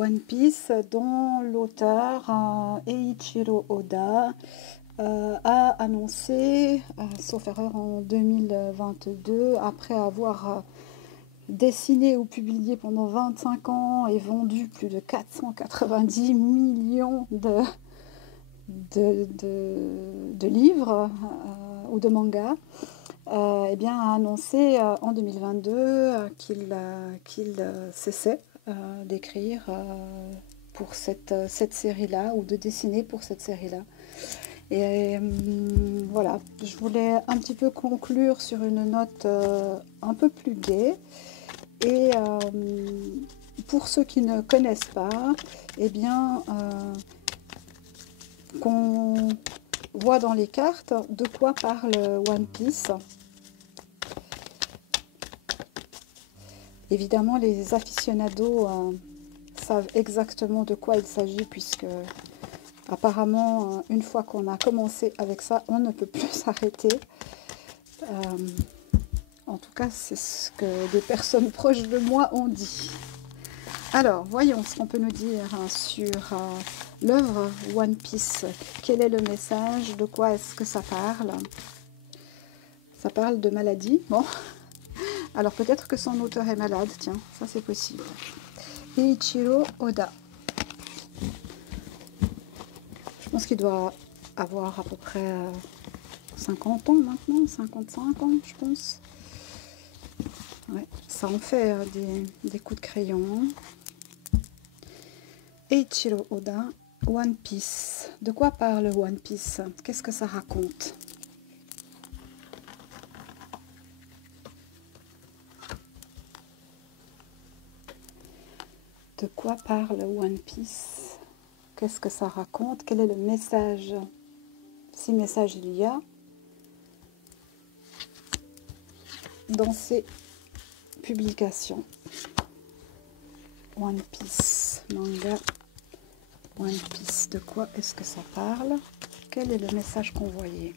One Piece dont l'auteur Eiichiro Oda a annoncé, sauf erreur en 2022, après avoir dessiné ou publié pendant 25 ans et vendu plus de 490 millions de livres ou de mangas, eh bien, a annoncé en 2022 qu'il cessait d'écrire pour cette série-là, ou de dessiner pour cette série-là. Et voilà, je voulais un petit peu conclure sur une note un peu plus gaie. Et pour ceux qui ne connaissent pas, eh bien, qu'on voit dans les cartes de quoi parle One Piece. Évidemment, les aficionados savent exactement de quoi il s'agit, puisque apparemment, une fois qu'on a commencé avec ça, on ne peut plus s'arrêter. En tout cas, c'est ce que des personnes proches de moi ont dit. Alors, voyons ce qu'on peut nous dire sur l'œuvre One Piece. Quel est le message? De quoi est-ce que ça parle? Ça parle de maladie. Bon, alors peut-être que son auteur est malade, tiens, ça c'est possible. Eiichiro Oda. Je pense qu'il doit avoir à peu près 50 ans maintenant, 55 ans, je pense. Ouais, ça en fait des coups de crayon. Eiichiro Oda, One Piece. De quoi parle One Piece? Qu'est-ce que ça raconte? De quoi parle One Piece? Qu'est-ce que ça raconte? Quel est le message? Si message il y a dans ces publications. One Piece, manga One Piece. De quoi est-ce que ça parle? Quel est le message convoyé?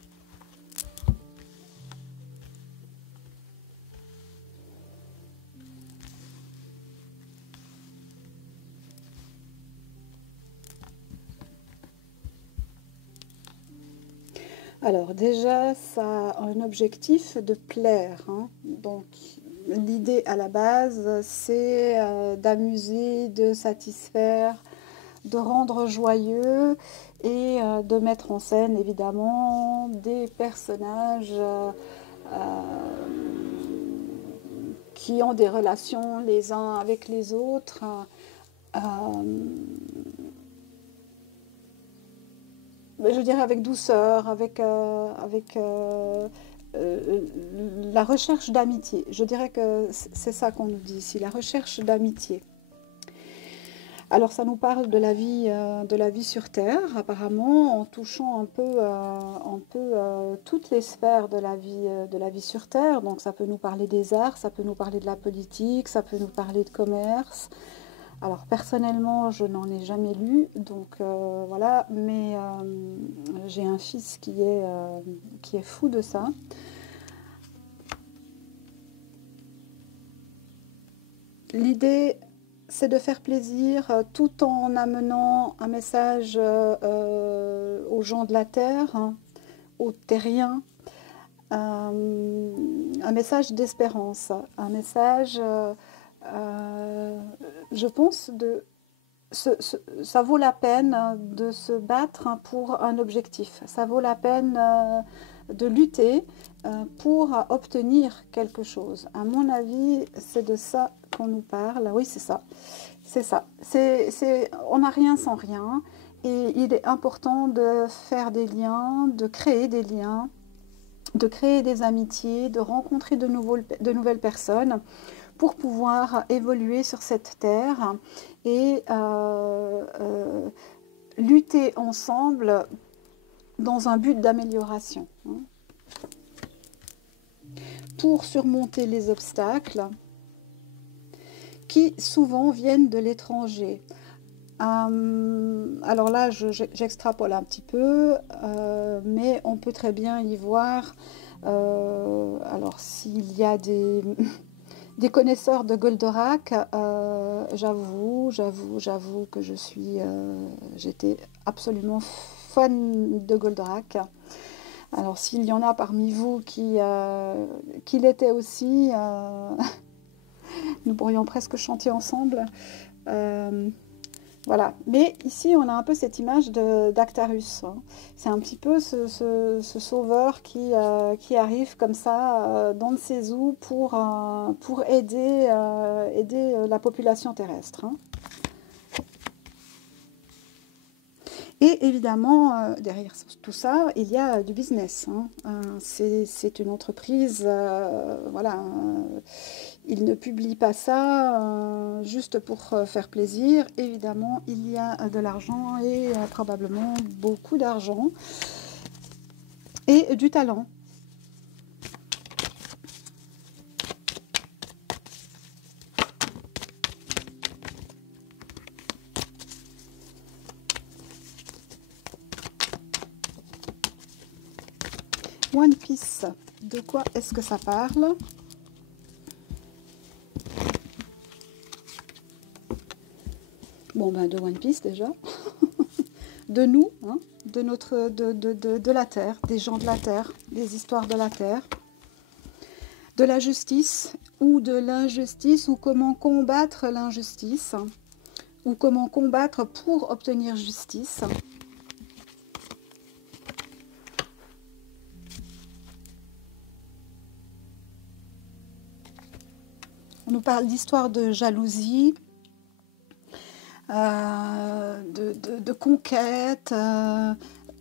Alors déjà, ça a un objectif de plaire, hein. Donc l'idée à la base, c'est d'amuser, de satisfaire, de rendre joyeux et de mettre en scène évidemment des personnages qui ont des relations les uns avec les autres. Je dirais avec douceur, avec la recherche d'amitié. Je dirais que c'est ça qu'on nous dit ici, la recherche d'amitié. Alors ça nous parle de la vie sur Terre, apparemment, en touchant un peu toutes les sphères de la vie sur Terre. Donc ça peut nous parler des arts, ça peut nous parler de la politique, ça peut nous parler de commerce. Alors personnellement, je n'en ai jamais lu, donc voilà, mais j'ai un fils qui est fou de ça. L'idée, c'est de faire plaisir tout en amenant un message aux gens de la Terre, hein, aux terriens, un message d'espérance, un message... je pense ça vaut la peine de se battre pour un objectif. Ça vaut la peine de lutter pour obtenir quelque chose. À mon avis, c'est de ça qu'on nous parle. Oui, c'est ça. C'est ça. On n'a rien sans rien. Et il est important de faire des liens, de créer des liens, de créer des amitiés, de rencontrer de nouvelles personnes, pour pouvoir évoluer sur cette terre et lutter ensemble dans un but d'amélioration, hein, pour surmonter les obstacles qui souvent viennent de l'étranger. Alors là, j'extrapole un petit peu, mais on peut très bien y voir, alors s'il y a des connaisseurs de Goldorak, j'avoue que j'étais absolument fan de Goldorak. Alors s'il y en a parmi vous qui l'étaient aussi, nous pourrions presque chanter ensemble. Euh, Voilà, mais ici on a un peu cette image d'Actarus, hein. C'est un petit peu ce sauveur qui arrive comme ça dans le Cézou pour aider la population terrestre, hein. Et évidemment, derrière tout ça, il y a du business, hein. C'est une entreprise, voilà, il ne publie pas ça juste pour faire plaisir. Évidemment, il y a de l'argent et probablement beaucoup d'argent et du talent. One Piece, de quoi est-ce que ça parle? Bon, ben de One Piece déjà. De nous, hein, de la Terre, des gens de la Terre, des histoires de la Terre, de la justice ou de l'injustice, ou comment combattre l'injustice, ou comment combattre pour obtenir justice. On nous parle d'histoire de jalousie, de conquête,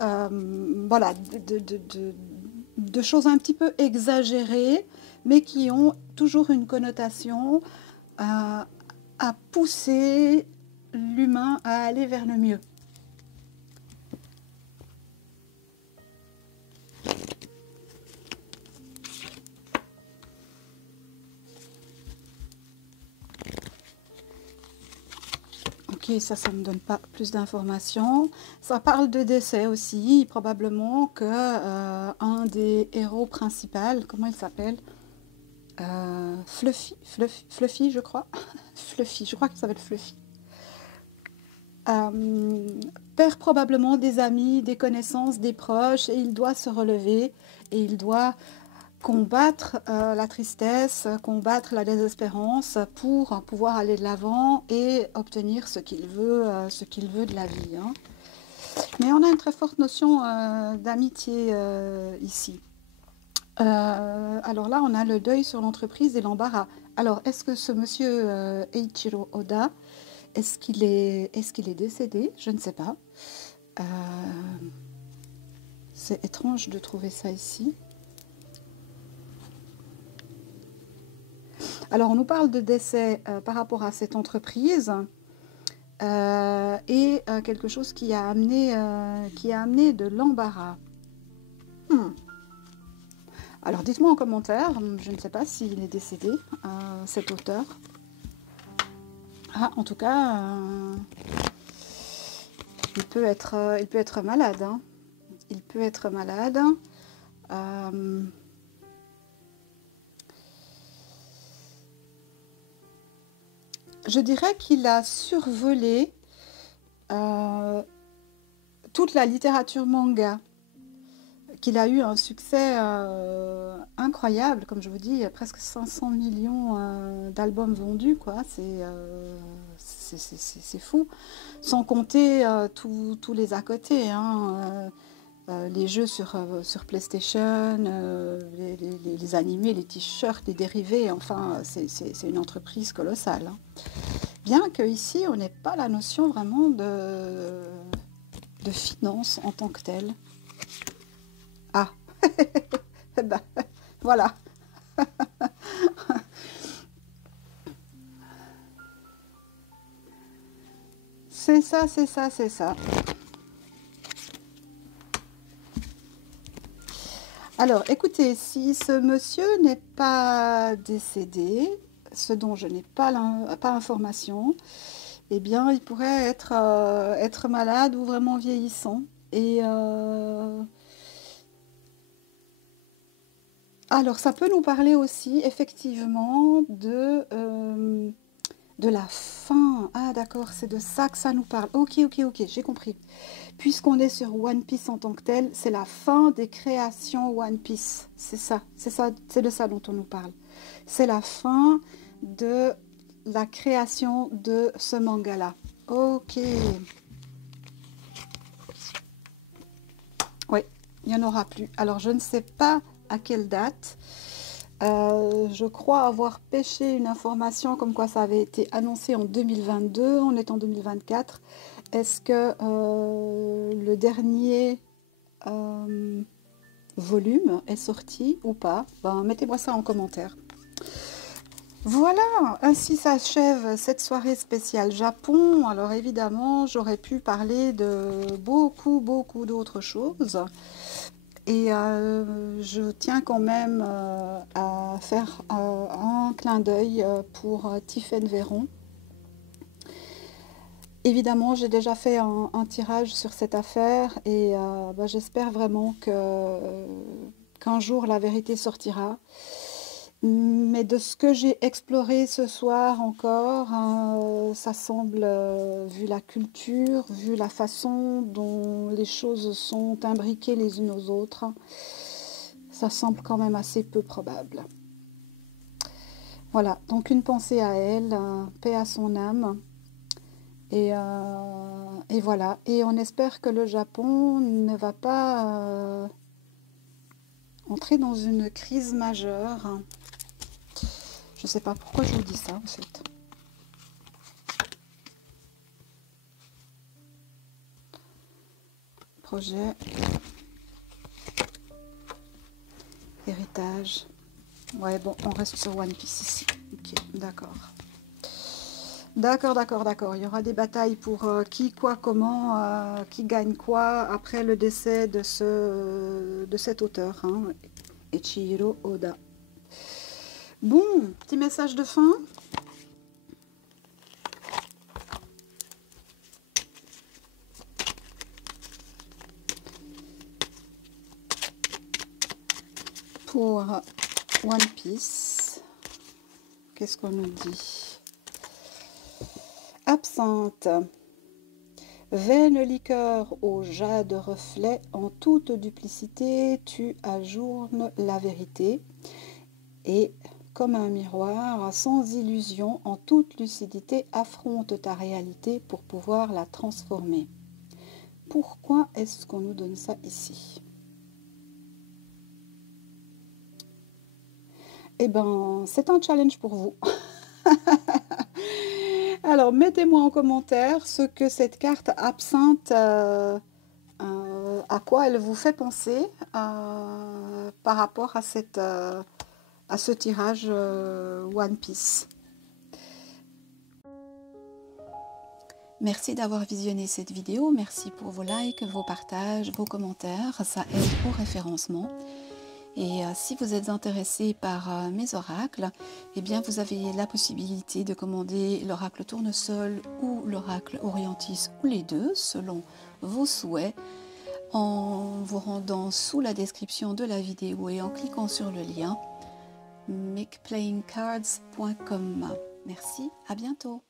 voilà, de choses un petit peu exagérées, mais qui ont toujours une connotation à pousser l'humain à aller vers le mieux. Ok, ça ne me donne pas plus d'informations. Ça parle de décès aussi, probablement que un des héros principaux, comment il s'appelle? Fluffy, je crois. Fluffy, je crois qu'il s'appelle Fluffy. Perd probablement des amis, des connaissances, des proches, et il doit se relever, et il doit combattre la tristesse, combattre la désespérance pour pouvoir aller de l'avant et obtenir ce qu'il veut de la vie, hein. Mais on a une très forte notion d'amitié ici. Alors là, on a le deuil sur l'entreprise et l'embarras. Alors, est-ce que ce monsieur Eiichiro Oda, est-ce qu'il est décédé? Je ne sais pas. Euh, c'est étrange de trouver ça ici. Alors, on nous parle de décès par rapport à cette entreprise et quelque chose qui a amené de l'embarras. Alors, dites-moi en commentaire, je ne sais pas s'il est décédé, cet auteur. Ah, en tout cas, il peut être malade, hein. Il peut être malade. Je dirais qu'il a survolé toute la littérature manga, qu'il a eu un succès incroyable, comme je vous dis, presque 500 millions d'albums vendus, quoi. C'est fou. Sans compter tous les à côté, hein, les jeux sur PlayStation, les animés, les t-shirts, les dérivés, enfin, c'est une entreprise colossale, hein. Bien que ici, on n'ait pas la notion vraiment de finance en tant que telle. Ah, ben, voilà. C'est ça, c'est ça, c'est ça. Alors, écoutez, si ce monsieur n'est pas décédé, ce dont je n'ai pas information, eh bien, il pourrait être malade ou vraiment vieillissant. Et Alors, ça peut nous parler aussi, effectivement, de la fin. Ah, d'accord, c'est de ça que ça nous parle. Ok, ok, ok, j'ai compris. Puisqu'on est sur One Piece en tant que tel, c'est la fin des créations One Piece. C'est ça, c'est de ça dont on nous parle. C'est la fin de la création de ce manga-là. Ok. Oui, il n'y en aura plus. Alors, je ne sais pas à quelle date. Je crois avoir pêché une information comme quoi ça avait été annoncé en 2022, on est en 2024. Est-ce que le dernier volume est sorti ou pas? Ben, mettez-moi ça en commentaire. Voilà, ainsi s'achève cette soirée spéciale Japon. Alors évidemment, j'aurais pu parler de beaucoup d'autres choses. Et je tiens quand même à faire un clin d'œil pour Tiffaine Véron. Évidemment, j'ai déjà fait un tirage sur cette affaire et bah, j'espère vraiment qu'un jour la vérité sortira. Mais de ce que j'ai exploré ce soir encore, ça semble, vu la culture, vu la façon dont les choses sont imbriquées les unes aux autres, ça semble quand même assez peu probable. Voilà, donc une pensée à elle, paix à son âme. Et voilà, et on espère que le Japon ne va pas entrer dans une crise majeure. Je ne sais pas pourquoi je vous dis ça en fait. Projet, héritage. Ouais, bon, on reste sur One Piece ici. Ok, d'accord. D'accord. Il y aura des batailles pour qui, quoi, comment, qui gagne quoi après le décès de cet auteur, hein, Eiichiro Oda. Bon, petit message de fin. Pour One Piece, qu'est-ce qu'on nous dit? Absinthe. Vaine liqueur au jade reflet, en toute duplicité, tu ajournes la vérité. Et comme un miroir, sans illusion, en toute lucidité, affronte ta réalité pour pouvoir la transformer. Pourquoi est-ce qu'on nous donne ça ici? Eh ben, c'est un challenge pour vous. Alors, mettez-moi en commentaire ce que cette carte absinthe, à quoi elle vous fait penser par rapport à ce tirage One Piece. Merci d'avoir visionné cette vidéo, merci pour vos likes, vos partages, vos commentaires, ça aide au référencement. Et si vous êtes intéressé par mes oracles, eh bien vous avez la possibilité de commander l'oracle tournesol ou l'oracle orientis ou les deux selon vos souhaits en vous rendant sous la description de la vidéo et en cliquant sur le lien makeplayingcards.com. Merci, à bientôt.